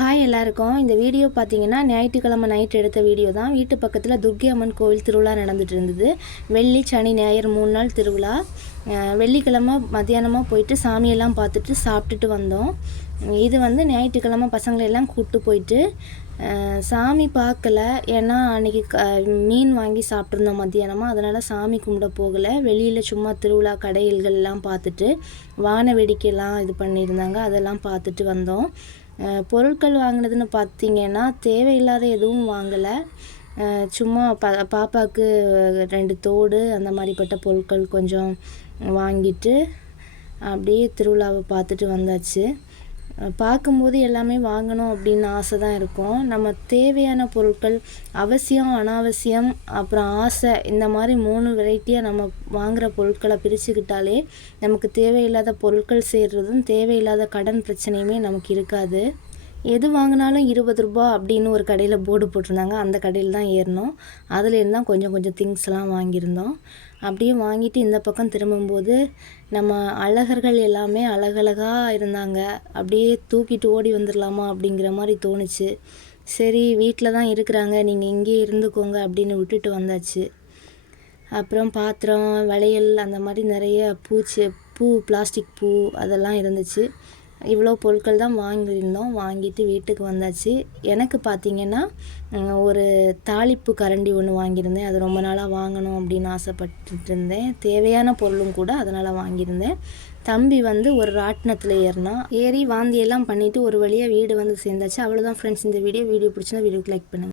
Hi எல்லாருக்கும். இந்த video பார்த்தீங்கன்னா ஞாயிற்றுக்கிழமை நைட் எடுத்த வீடியோ தான். வீட்டு பக்கத்தில் துர்க்கை அம்மன் கோவில் திருவிழா நடந்துட்டு இருந்தது. வெள்ளி சனி ஞாயிறு 3 நாள் திருவிழா. வெள்ளிக்கிழமை மத்தியானமாக போயிட்டு சாமியெல்லாம் பார்த்துட்டு சாப்பிட்டுட்டு வந்தோம். இது வந்து ஞாயிற்றுக்கிழமை பசங்களெல்லாம் கூப்பிட்டு போயிட்டு சாமி பார்க்கல. ஏன்னா அன்றைக்கி மீன் வாங்கி சாப்பிட்ருந்தோம் மத்தியானமாக. அதனால் சாமி கும்பிட போகலை. வெளியில் சும்மா திருவிழா கடைகள்லாம் பார்த்துட்டு வான வேடிக்கையெல்லாம் இது பண்ணியிருந்தாங்க. அதெல்லாம் பார்த்துட்டு வந்தோம். பொருட்கள் வாங்கினதுன்னு பார்த்திங்கன்னா தேவையில்லாத எதுவும் வாங்கலை. சும்மா பாப்பாவுக்கு 2 தோடு அந்த மாதிரிப்பட்ட பொருட்கள் கொஞ்சம் வாங்கிட்டு அப்படியே திருவிழாவை பார்த்துட்டு வந்தாச்சு. பார்க்கும்போது எல்லாமே வாங்கணும் அப்படின்னு ஆசை தான் இருக்கும். நம்ம தேவையான பொருட்கள், அவசியம், அனாவசியம், அப்புறம் ஆசை, இந்த மாதிரி 3 வெரைட்டியாக நம்ம வாங்குகிற பொருட்களை பிரிச்சுக்கிட்டாலே நமக்கு தேவையில்லாத பொருட்கள் சேர்றதும் தேவையில்லாத கடன் பிரச்சனையுமே நமக்கு இருக்காது. எது வாங்கினாலும் 20 ரூபா அப்படின்னு ஒரு கடையில் போர்டு போட்டிருந்தாங்க. அந்த கடையில் தான் ஏறினோம். அதுலேருந்து தான் கொஞ்சம் திங்ஸ்லாம் வாங்கியிருந்தோம். அப்படியே வாங்கிட்டு இந்த பக்கம் திரும்பும்போது நம்ம அழகர்கள் எல்லாமே அழகழகாக இருந்தாங்க. அப்படியே தூக்கிட்டு ஓடி வந்துடலாமா அப்படிங்கிற மாதிரி தோணுச்சு. சரி, வீட்டில் தான் இருக்கிறாங்க, நீங்கள் இங்கேயே இருந்துக்கோங்க அப்படின்னு விட்டுட்டு வந்தாச்சு. அப்புறம் பாத்திரம், வளையல், அந்த மாதிரி நிறைய பூ, பிளாஸ்டிக் பூ அதெல்லாம் இருந்துச்சு. இவ்வளோ பொருட்கள் தான் வாங்கியிருந்தோம். வாங்கிட்டு வீட்டுக்கு வந்தாச்சு. எனக்கு பார்த்திங்கன்னா ஒரு தாளிப்பு கரண்டி ஒன்று வாங்கியிருந்தேன். அது ரொம்ப நாளாக வாங்கணும் அப்படின்னு ஆசைப்பட்டுட்டு இருந்தேன். தேவையான பொருளும் கூட, அதனால் வாங்கியிருந்தேன். தம்பி வந்து ஒரு ராட்டினத்தில் ஏறி வாந்தியெல்லாம் பண்ணிவிட்டு ஒரு வழியாக வீடு வந்து சேர்ந்தாச்சு. அவ்வளோதான் ஃப்ரெண்ட்ஸ், இந்த வீடியோ பிடிச்சிருந்தா வீடியோக்கு லைக் பண்ணுங்கள்.